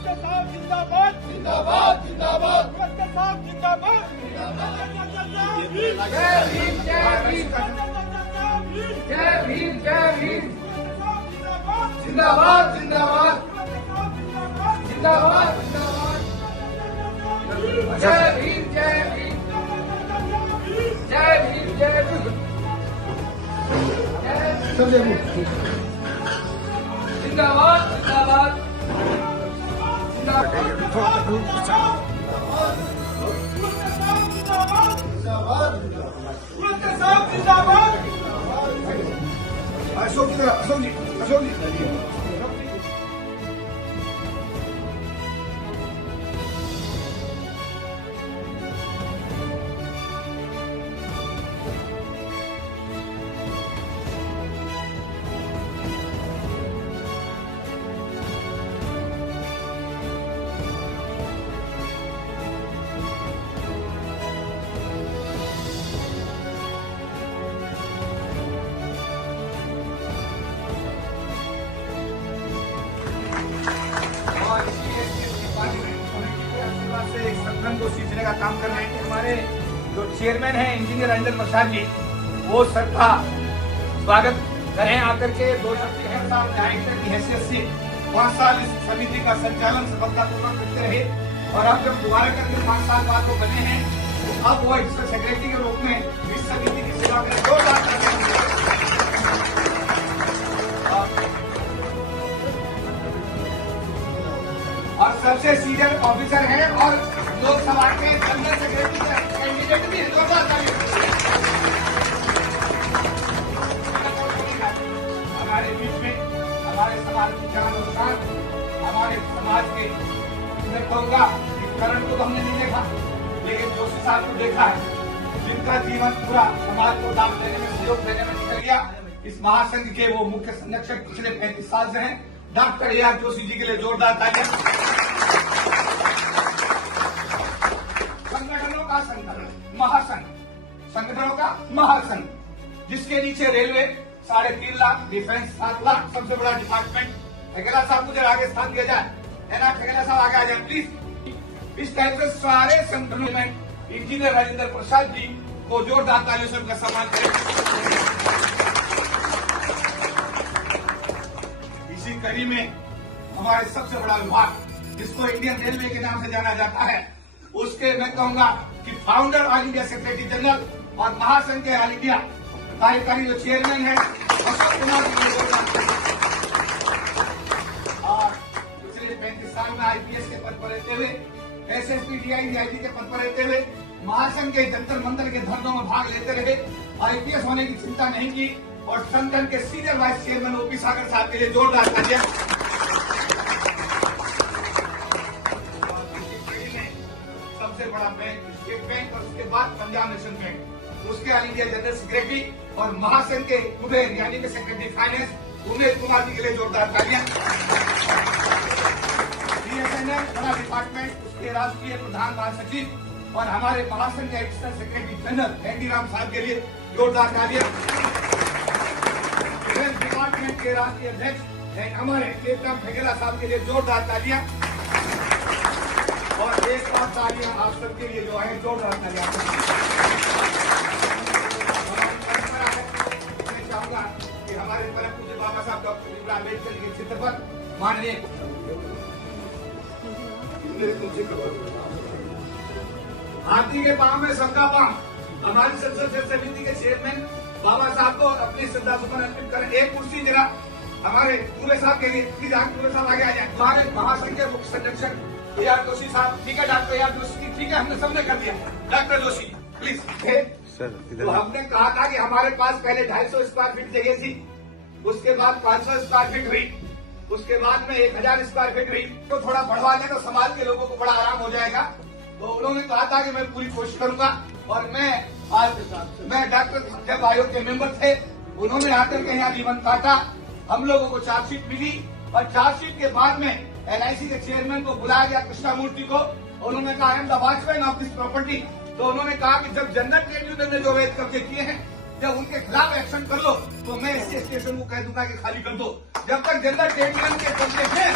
जिंदाबाद जिंदाबाद जिंदाबाद जिंदाबाद जिंदाबाद जिंदाबाद जिंदाबाद जय भीम जय भीम जय भीम जय भीम जिंदाबाद जिंदाबाद अशोक जी अशोक जी अशोक जी संगठन को सीखने का काम कर रहे हैं। हमारे जो चेयरमैन हैं इंजीनियर राजेंद्र प्रसाद जी, वो सबका स्वागत करें आकर के। 2 शक्ति हैं साहब डायरेक्टर की हैसियत से 5 साल इस समिति का संचालन सफलतापूर्वक करते रहे और अब जब दोबारा करके 5 साल बाद वो बने हैं तो अब वो सेक्रेटरी के रूप में इस समिति की सेवा करें। 2 साल तक और सबसे सीनियर ऑफिसर हैं और लोकसभा के जनरल सेक्रेटरी कैंडिडेट भी हैं। हमारे बीच में हमारे समाज की जान और शान, हमारे समाज के मैं कहूँगा कि करण को तो हमने नहीं देखा, लेकिन जोशी साहब को देखा है, जिनका जीवन पूरा समाज को दान देने में सहयोग देने में निकल गया। इस महासंघ के वो मुख्य संरक्षक पिछले 35 साल से हैं। Doctor AR. जोशी जी के लिए जोरदार तालियां। संगठनों का संगठन महासंघ, संगठनों का महासंघ, जिसके नीचे रेलवे 3.5 लाख, डिफेंस 7 लाख, सबसे बड़ा डिपार्टमेंट। ठेकेदार साहब को जरा आगे स्थान दिया जाए, है ना? ठेकेदार साहब आगे आ जाए प्लीज। इस टाइप से सारे संगठनों में इंजीनियर राजेंद्र प्रसाद जी को जोरदार तालियों से उनका सम्मान करें। इसी कड़ी में हमारे सबसे बड़ा विभाग, जिसको इंडियन रेलवे के नाम से जाना जाता है, उसके मैं कहूंगा कि founder all India secretary general और महासंघ के ऑल इंडिया कार्यकारी जो चेयरमैन है अशोक कुमार जी, और पिछले 35 साल में आईपीएस के पद पर रहते हुए, एसएसपी डीआईजी के पद पर रहते हुए महासंघ के जंतर मंतर के धरनों में भाग लेते रहे। आईपीएस होने की चिंता नहीं की और संगठन के सीनियर वाइस चेयरमैन ओपी सागर साहब के लिए जोरदार तालियां। सबसे बड़ा बैंक स्टेट बैंक और उसके बाद पंजाब नेशनल बैंक, उसके ऑल इंडिया जनरल सेक्रेटरी और महासंघ के उदय यानी कि सेक्रेटरी फाइनेंस उमेश कुमार जी के लिए जोरदार तालियां। बीएसएनएल बड़ा डिपार्टमेंट, उसके राष्ट्रीय प्रधान महासचिव और हमारे महासंघ के additional secretary general N D Ram साहब के लिए जोरदार तालियां। डिफेंस डिपार्टमेंट के राष्ट्रीय अध्यक्ष हमारे केतन ठेकेदार साहब के लिए जोरदार तालियां। और एक और तालियां आप सबके लिए जो है जोरदार तालियां। मैं चाहूंगा कि हमारे परम पूज्य बाबा साहब डॉक्टर भीमराव अम्बेडकर जी के चित्र पर माननीय हाथी के पांव में सबका पांव, हमारी संसदीय समिति के चेयरमैन बाबा साहब को अपनी श्रद्धा सुमन अर्पित करें। एक कुर्सी जरा हमारे पूरे साहब के लिए, प्लीज आप पूरे साहब आगे आ जाए। हमारे महासंघ के मुख्य संरक्षक ए.आर. जोशी साहब, ठीक है डॉक्टर ए.आर. जोशी, ठीक है हमने सबने कर दिया। Doctor Joshi please. तो हमने कहा था कि हमारे पास पहले 250 स्क्वायर फीट जगह थी, उसके बाद 500 स्क्वायर फीट हुई, उसके बाद में 1000 स्क्वायर फीट हुई, तो थोड़ा बढ़वा लें तो समाज के लोगों को बड़ा आराम हो जाएगा। तो उन्होंने कहा था कि मैं पूरी कोशिश करूंगा और मैं डॉक्टर जब आयोग के मेंबर थे, उन्होंने आकर के यहाँ जीवन काटा, हम लोगों को चार्जशीट मिली और चार्जशीट के बाद में एलआईसी के चेयरमैन को बुलाया गया कृष्णा मूर्ति को। उन्होंने कहा I am the watchman of this property. तो उन्होंने कहा कि जब जनरल ट्रेड यूनियन ने जो अवैध कब्जे किए हैं जब उनके खिलाफ एक्शन कर लो तो मैं इस स्टेशन को कह दूंगा कि खाली कर दो। जब तक जनरल ट्रेडमैन के कब्जे हैं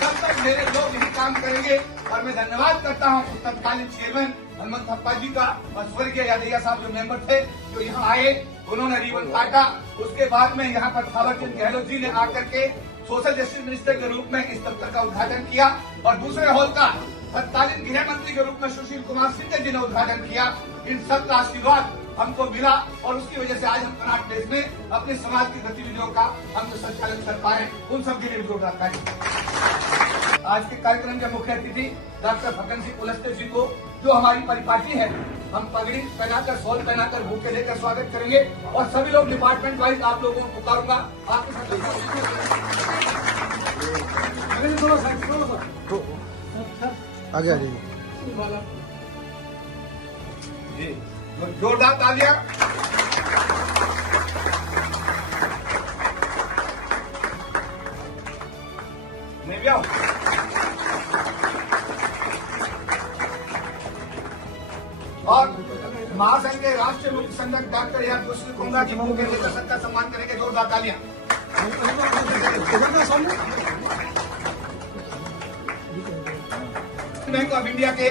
तब तक मेरे लोग यही काम करेंगे। और मैं धन्यवाद करता हूँ तत्कालीन चेयरमैन हनुमंत थप्पा जी का और स्वर्गीय यादैया साहब जो मेंबर थे, जो यहाँ आए, उन्होंने रिबन काटा। उसके बाद में यहाँ पर थावरचंद गहलोत जी ने आकर के सोशल जस्टिस मिनिस्टर के रूप में इस दफ्तर का उद्घाटन किया और दूसरे हॉल का तत्कालीन गृह मंत्री के रूप में सुशील कुमार सिंह जी ने उद्घाटन किया। इन सब का आशीर्वाद हमको मिला और उसकी वजह से आज हम कनाट प्लेस में अपने समाज की गतिविधियों का हम संचालन कर पाए। उन सब के लिए जोरदार ताली। आज के कार्यक्रम के मुख्य अतिथि डॉक्टर फग्गन सिंह कुलस्ते जी को, जो हमारी परिपाटी है, हम पगड़ी पहनाकर, शॉल पहनाकर, बुके लेकर स्वागत करेंगे और सभी लोग डिपार्टमेंट वाइज आप लोगों को पुकारूंगा। आपके आगे आगे जी जोरदार तालियां। मैं भी आऊं। और महासंघ के राष्ट्रीय मुख्य संघटक डॉक्टर याद मुश्किल कुंगा जी को लेकर सबका सम्मान करेंगे। जोरदार तालियां। बैंक ऑफ इंडिया के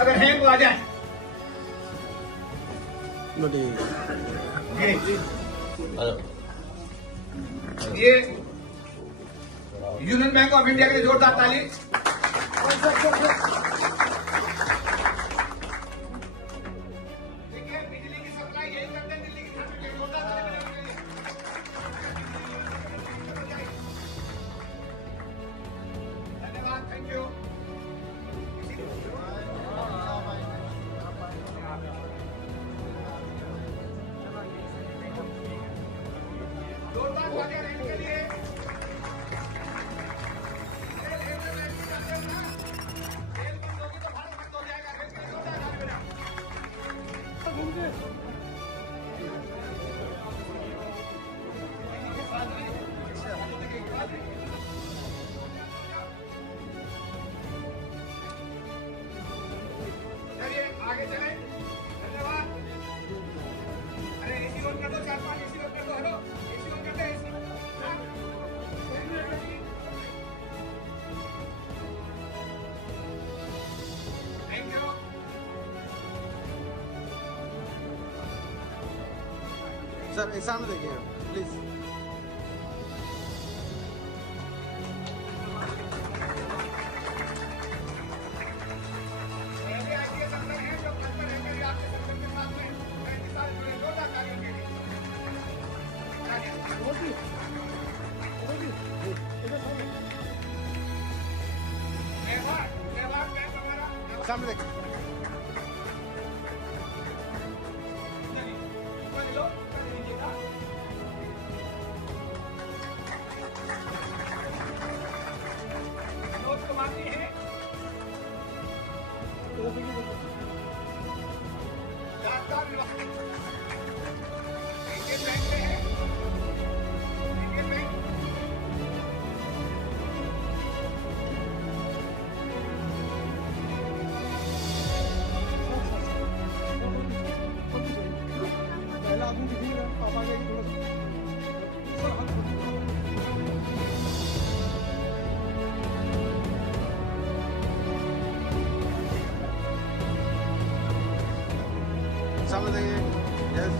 अगर हैं तो आ जाए। ये यूनियन बैंक ऑफ इंडिया के लिए जोरदार ताली। देखिए बिजली की सप्लाई यही करते हैं दिल्ली की ट्रैफिक में। जोरदार ताली बजाने के लिए। धन्यवाद, थैंक यू। जोरदार तालियां रेल के लिए। चलिए आगे चले। धन्यवाद। अरे एसी ऑन कर दो, 4-5 एसी ऑन कर दो। हेलो एसी ऑन करते हैं। Thank you. सर एक सामने देखिए प्लीज। सामने देखिए। सामने देखिए। यस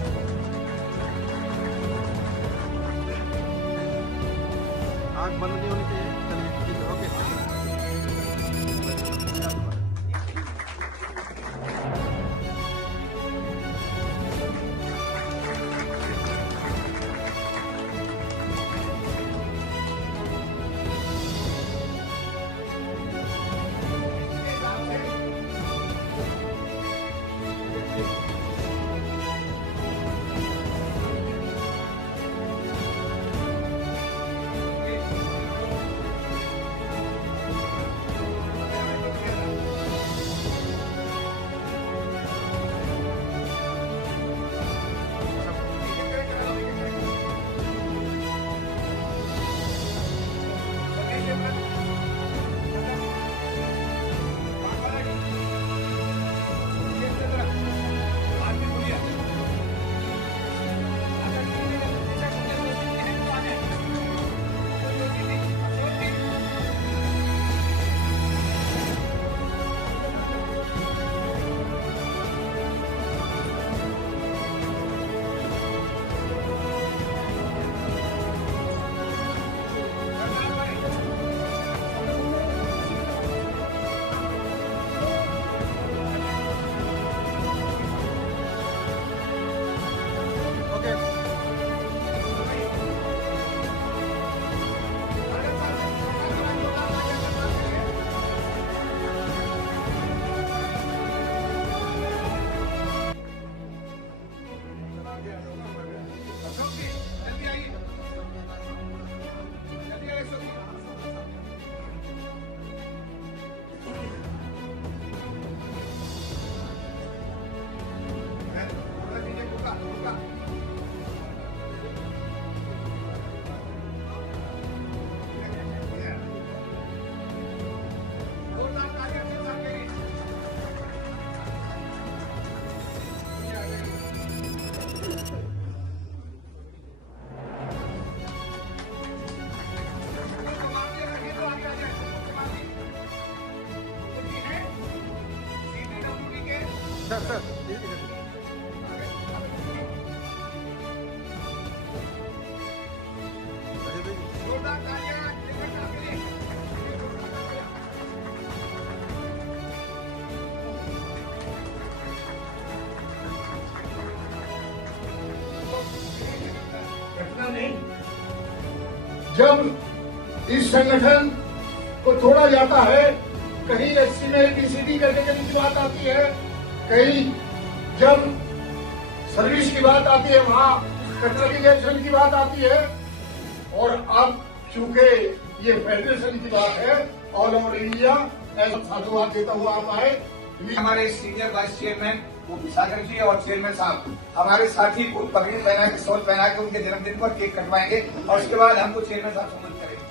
आँख बंद नहीं होनी चाहिए। चलिए ठीक है, ओके। नहीं। जब इस संगठन को तोड़ा जाता है, कहीं एससी में बीसीडी कैटेगरी की बात आती है, कहीं जब सर्विस की बात आती है वहाँ कैटेगराइजेशन की बात आती है, और अब चूंकि ये फेडरेशन की बात है, ऑल ओवर इंडिया ऐसा साधुवाद देता हुआ आप आए। हमारे सीनियर वाइस चेयरमैन वो विशाखर जी और चेयरमैन साहब हमारे साथी को पगड़ी पहना के शॉल पहना के उनके जन्मदिन पर केक कटवाएंगे और उसके बाद हमको चेयरमैन साहब सम्मानित करेंगे।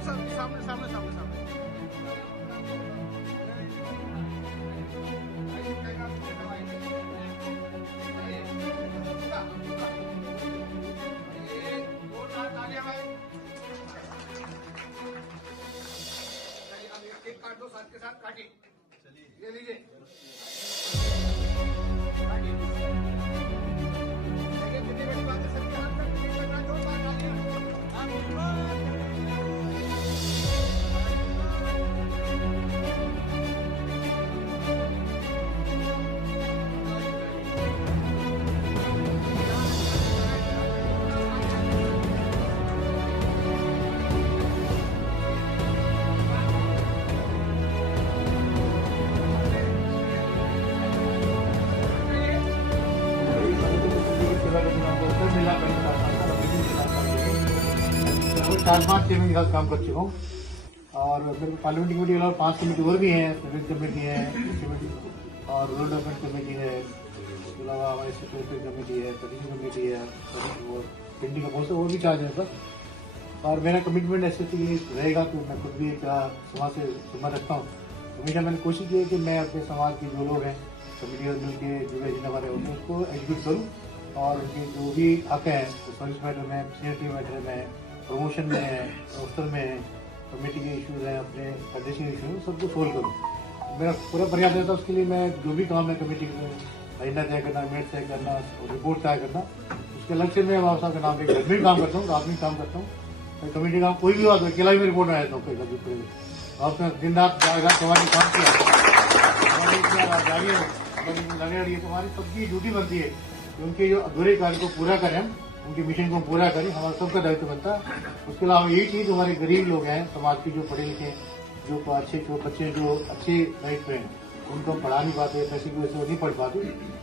सामने सामने सामने सामने केक काट दो, साथ के साथ काटिए। चलिए ये लीजिए। कितनी बड़ी बात है, सबके हाथ में केक कटना, जोरदार तालियां। चार पांच चेयरमैन के साथ काम कर चुका हूँ और मेरे पार्लियामेंट्री कमेटी के अलावा 5 कमेटी और भी हैं, प्रेसिडेंट कमेटी है और रूरल डेवलपमेंट कमेटी है, इसके अलावा हमारी सेक्रेटरी कमेटी है, पेटिशन कमेटी है, पेंटिंग का बहुत से और भी चार्ज है सर। और मेरा कमिटमेंट ऐसे रहेगा कि मैं खुद भी एक समाज से संबंध रखता हूँ। हमेशा मैंने कोशिश की है कि मैं अपने समाज के जो लोग हैं कमेटी और मिल के जुड़े जिन हमारे होते हैं उसको एग्जीक्यूट करूँ और उनके जो भी हक हैं सर्विस मैटर में, सीनियरिटी मैटर में, प्रमोशन में है, रोस्टर में है, कमेटी के इश्यूज हैं, अपने फेडरेशन के इशूज सबको सोल्व करूँ। मेरा पूरा प्रयास रहता है उसके लिए। मैं जो भी काम है कमेटी को एजेंडा तय करना, मिनट तय करना और रिपोर्ट तय करना, उसके अलग से मैं बाबा साहब के नाम पे घर में काम करता हूँ, रात में काम करता हूँ। मैं कमेटी का कोई भी बात अकेला ही मैं रिपोर्ट में रहता हूँ कभी कभी। और उसमें दिन रात जाएगा तुम्हारी काम किया जारी है, तुम्हारी सबकी ड्यूटी बनती है कि उनके जो अधूरे कार्य को पूरा करें, हम उनके मिशन को पूरा करें, हमारा सबका दायित्व बनता है। उसके अलावा यही चीज हमारे गरीब लोग हैं, समाज के जो पढ़े लिखे, जो अच्छे बच्चे जो अच्छे लाइफ में उनको पढ़ा नहीं पाते, पैसे की वजह से नहीं पढ़ पाते,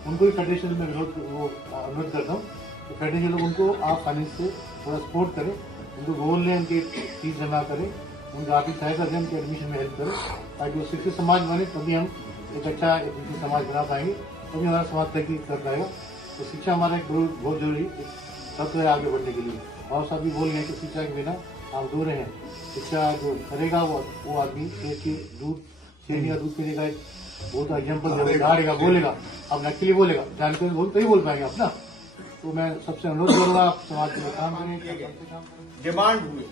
उनको भी फेडरेशन में अनुरोध करता हूँ तो फेडरेशन लोग उनको आप फाइनेंस से थोड़ा सपोर्ट करें, उनको गोल लें, उनकी फीस जमा करें, उनकी आर्थिक सहायता दें, उनके एडमिशन में हेल्प करें, ताकि वो शिक्षित समाज बने। तभी हम एक अच्छा एक समाज बना पाएंगे, तभी हमारा समाज तरक्की कर पाएगा। तो शिक्षा हमारा एक बहुत जरूरी तत्व है आगे बढ़ने के लिए। और साहब भी बोल रहे हैं कि शिक्षा के बिना हम दूर हैं। शिक्षा जो करेगा वो आदमी दूध शेर का दूध पीने का बहुत एग्जाम्पल झाड़ेगा, बोलेगा, अब नकली बोलेगा, जानकारी बोल तो ही बोल पाएंगे अपना। तो मैं सबसे अनुरोध करूंगा आप समाज के काम करें। डिमांड हुए,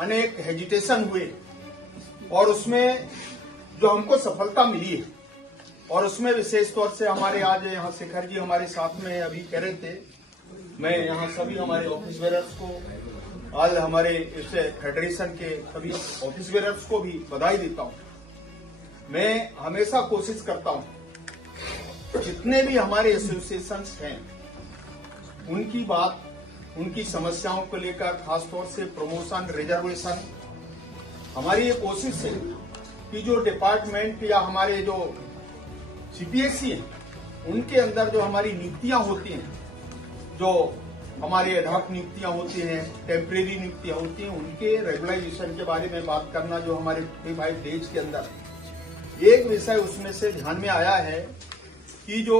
अनेक हेजिटेशन हुए और उसमें जो हमको सफलता मिली है, और उसमें विशेष तौर से हमारे आज यहाँ शेखर जी हमारे साथ में अभी कह रहे थे, मैं यहाँ सभी हमारे ऑफिस बेरर्स को, आज हमारे इस फेडरेशन के सभी ऑफिस बेरर्स को भी बधाई देता हूँ। मैं हमेशा कोशिश करता हूँ जितने भी हमारे एसोसिएशंस हैं उनकी बात, उनकी समस्याओं को लेकर, खासतौर से प्रमोशन, रिजर्वेशन, हमारी ये कोशिश है कि जो डिपार्टमेंट या हमारे जो सीपीएससी है उनके अंदर जो हमारी नियुक्तियां होती हैं, जो हमारे एडहॉक नियुक्तियां होती हैं, टेम्परेरी नियुक्तियां होती हैं, उनके रेगुलाइजेशन के बारे में बात करना। जो हमारे 55 डेज के अंदर एक विषय उसमें से ध्यान में आया है कि जो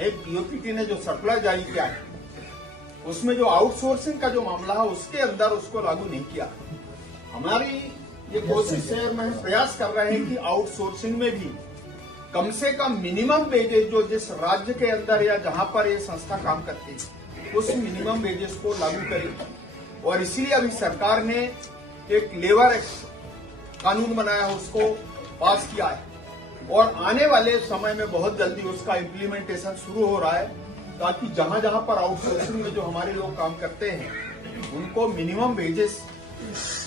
एक डीओपीटी ने जो सर्कुलर जारी किया है उसमें जो आउटसोर्सिंग का जो मामला है उसके अंदर उसको लागू नहीं किया। हमारी ये कोशिश है, मैं प्रयास कर रहे हैं कि आउटसोर्सिंग में भी कम से कम मिनिमम वेजेस जो जिस राज्य के अंदर या जहां पर ये संस्था काम करती है उस मिनिमम वेजेस को लागू करें। और इसीलिए अभी सरकार ने एक लेबर कानून बनाया है, उसको पास किया है और आने वाले समय में बहुत जल्दी उसका इम्प्लीमेंटेशन शुरू हो रहा है। ताकि जहां जहां पर आउटसोर्सिंग में जो हमारे लोग काम करते हैं उनको मिनिमम वेजेस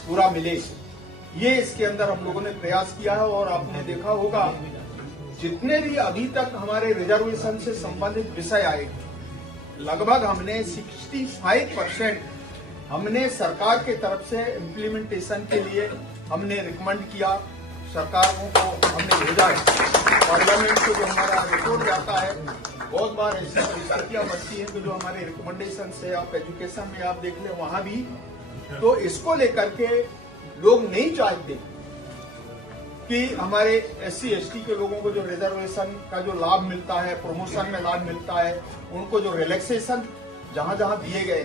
पूरा मिले। ये इसके अंदर हम लोगों ने प्रयास किया है। और आपने देखा होगा जितने भी अभी तक हमारे रिजर्वेशन से संबंधित विषय आए, लगभग हमने 65% हमने सरकार के तरफ से इम्प्लीमेंटेशन के लिए हमने रिकमेंड किया, सरकारों को हमने भेजा है। पार्लियामेंट को जो हमारा रिपोर्ट जाता है, बहुत बार ऐसी परिस्थितियां बनती हैं कि जो हमारे रिकमेंडेशन से आप एजुकेशन में आप देख लें वहां भी, तो इसको लेकर के लोग नहीं चाहते कि हमारे SC ST के लोगों को जो रिजर्वेशन का जो लाभ मिलता है, प्रमोशन में लाभ मिलता है, उनको जो रिलैक्सेशन जहां जहां दिए गए,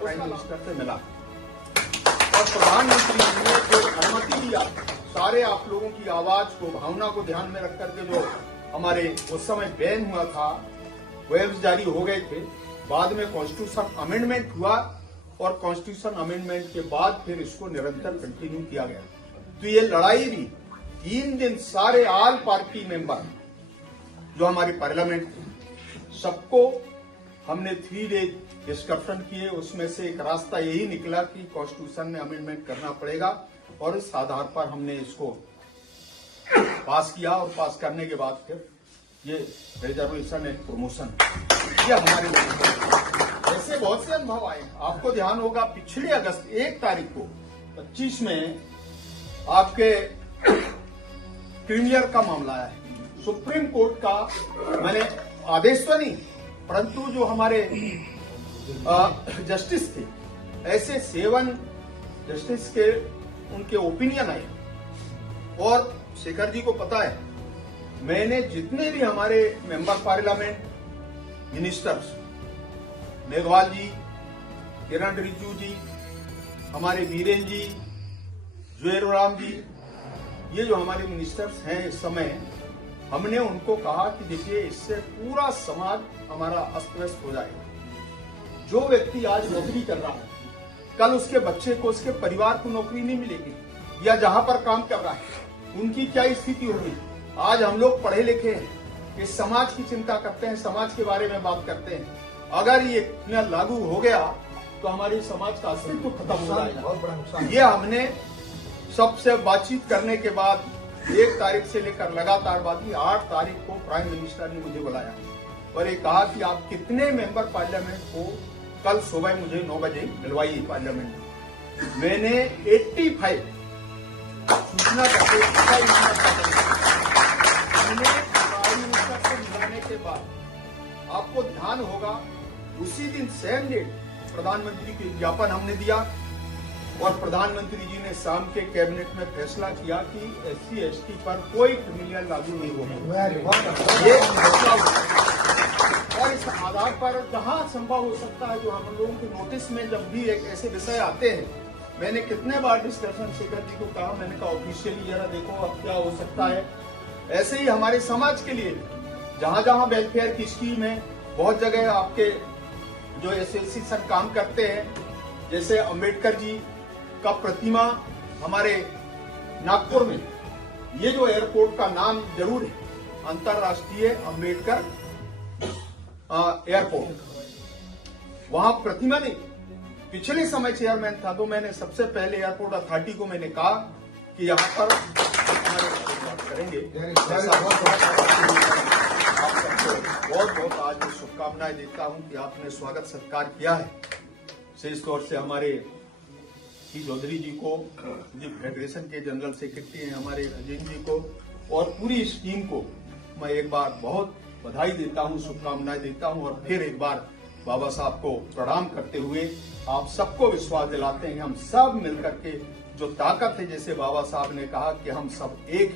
प्राइम मिनिस्टर से मिला और प्रधानमंत्री ने जो अनुमति दिया, सारे आप लोगों की आवाज को, भावना को ध्यान में रख करके जो हमारे उस समय बैन हुआ था, वेब्स जारी हो गए थे, बाद में कॉन्स्टिट्यूशन अमेंडमेंट हुआ और कॉन्स्टिट्यूशन अमेंडमेंट के बाद फिर इसको निरंतर कंटिन्यू किया गया। तो ये लड़ाई भी 3 दिन सारे ऑल पार्टी मेंबर जो हमारे पार्लियामेंट, सबको हमने 3 डे डिस्कशन किए। उसमें से एक रास्ता यही निकला कि कॉन्स्टिट्यूशन में अमेंडमेंट करना पड़ेगा और इस आधार पर हमने इसको पास किया और पास करने के बाद फिर ये रिजर्वेशन एंड प्रमोशन ये हमारे ऐसे बहुत से अनुभव आए। आपको ध्यान होगा पिछले अगस्त 1 तारीख को 25 में आपके क्रिमिनल का मामला है, सुप्रीम कोर्ट का, मैंने आदेश तो नहीं परंतु जो हमारे जस्टिस थे, ऐसे 7 जस्टिस के उनके ओपिनियन आए। और शेखर जी को पता है, मैंने जितने भी हमारे मेंबर पार्लियामेंट, मिनिस्टर्स, मेघवाल जी, किरण रिजिजू जी, हमारे बीरेन जी, जुएल राम जी, ये जो हमारे मिनिस्टर्स हैं इस समय, हमने उनको कहा कि देखिए इससे पूरा समाज हमारा अस्त व्यस्त हो जाएगा। जो व्यक्ति आज नौकरी कर रहा है, कल उसके बच्चे को, उसके परिवार को नौकरी नहीं मिलेगी, या जहां पर काम कर रहा है उनकी क्या स्थिति होगी। आज हम लोग पढ़े लिखे हैं, इस समाज की चिंता करते हैं, समाज के बारे में बात करते हैं। अगर ये लागू हो गया तो हमारे समाज का अस्तित्व खत्म हो जाएगा। ये हमने सबसे बातचीत करने के बाद 1 तारीख से लेकर लगातार बात की। 8 तारीख को प्राइम मिनिस्टर ने मुझे बुलाया और ये कहा कि आप कितने मेंबर पार्लियामेंट को कल सुबह मुझे 9 बजे मिलवाइए पार्लियामेंट में। मैंने 85 सूचना करके हमने प्राइम मिनिस्टर से मिलाने के बाद, आपको ध्यान होगा उसी दिन सेम डेट प्रधानमंत्री के ज्ञापन हमने दिया और प्रधानमंत्री जी ने शाम के कैबिनेट में फैसला किया कि SC ST पर कोई क्रिमिनल लागू नहीं होगा। ये फैसला हुआ और इस आधार पर जहां संभव हो सकता है, जो हम लोगों के नोटिस में जब भी एक ऐसे विषय आते हैं, मैंने कितने बार डिस्कशन शेखर जी को कहा, मैंने कहा ऑफिशियली जरा देखो अब क्या हो सकता है। ऐसे ही हमारे समाज के लिए जहां जहां वेलफेयर की स्कीम है, बहुत जगह आपके जो एसोसिएशन काम करते हैं, जैसे अंबेडकर जी का प्रतिमा हमारे नागपुर में, ये जो एयरपोर्ट का नाम जरूर है, अंतर्राष्ट्रीय अंबेडकर एयरपोर्ट, वहां प्रतिमा नहीं, पिछले समय चेयरमैन था, तो मैंने सबसे पहले एयरपोर्ट अथॉरिटी को मैंने कहा कि यहाँ पर बात करेंगे। आप सबको बहुत बहुत आज शुभकामनाएं देता हूँ कि आपने स्वागत सत्कार किया है। विशेष तौर से हमारे चौधरी जी को, जो फेडरेशन के जनरल सेक्रेटरी हैं, हमारे अजीम जी को और पूरी इस टीम को मैं एक बार बहुत बधाई देता हूं, शुभकामनाएं देता हूं और फिर एक बार बाबा साहब को प्रणाम करते हुए आप सबको विश्वास दिलाते हैं, हम सब मिलकर के जो ताकत है, जैसे बाबा साहब ने कहा कि हम सब एक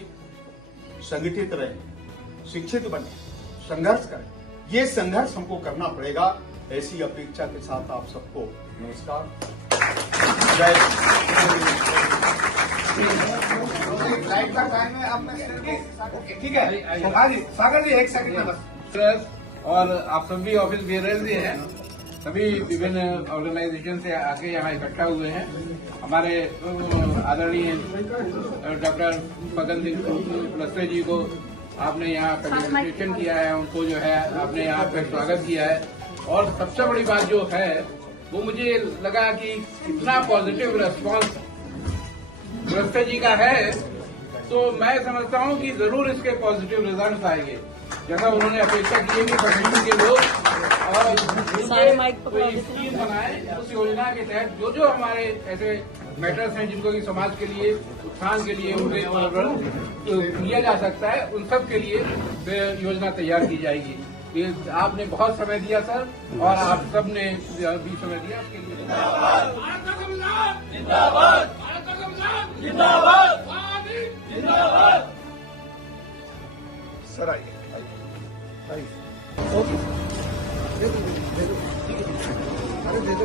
संगठित रहें, शिक्षित बने, संघर्ष करें, ये संघर्ष हमको करना पड़ेगा। ऐसी अपेक्षा के साथ आप सबको नमस्कार, जय। लाइट का टाइम है, आपने ठीक है। हाँ जी, सागर जी 1 सेकंड में बस। और आप सभी ऑफिस बेयरर्स भी हैं, सभी विभिन्न ऑर्गेनाइजेशन से आके यहाँ इकट्ठा हुए हैं। हमारे आदरणीय डॉक्टर फग्गन सिंह कुलस्ते जी को आपने यहाँ फेलिसिटेशन किया है, उनको जो है आपने यहाँ पर स्वागत किया है। और सबसे बड़ी बात जो है वो मुझे लगा कि इतना पॉजिटिव रेस्पॉन्स गुलस्ते जी का है, तो मैं समझता हूँ कि जरूर इसके पॉजिटिव रिजल्ट आएंगे, जैसा उन्होंने अपेक्षा की है कि प्रदेश के लोग और कोई स्कीम बनाए उस योजना के तहत जो जो हमारे ऐसे मैटर्स हैं जिनको कि समाज के लिए उत्थान के लिए उन्हें किया जा सकता है, उन सब के लिए योजना तैयार की जाएगी। ये आपने बहुत समय दिया सर, और आप सब ने भी समय दिया उसके लिए। सर आइए। ओके दे दो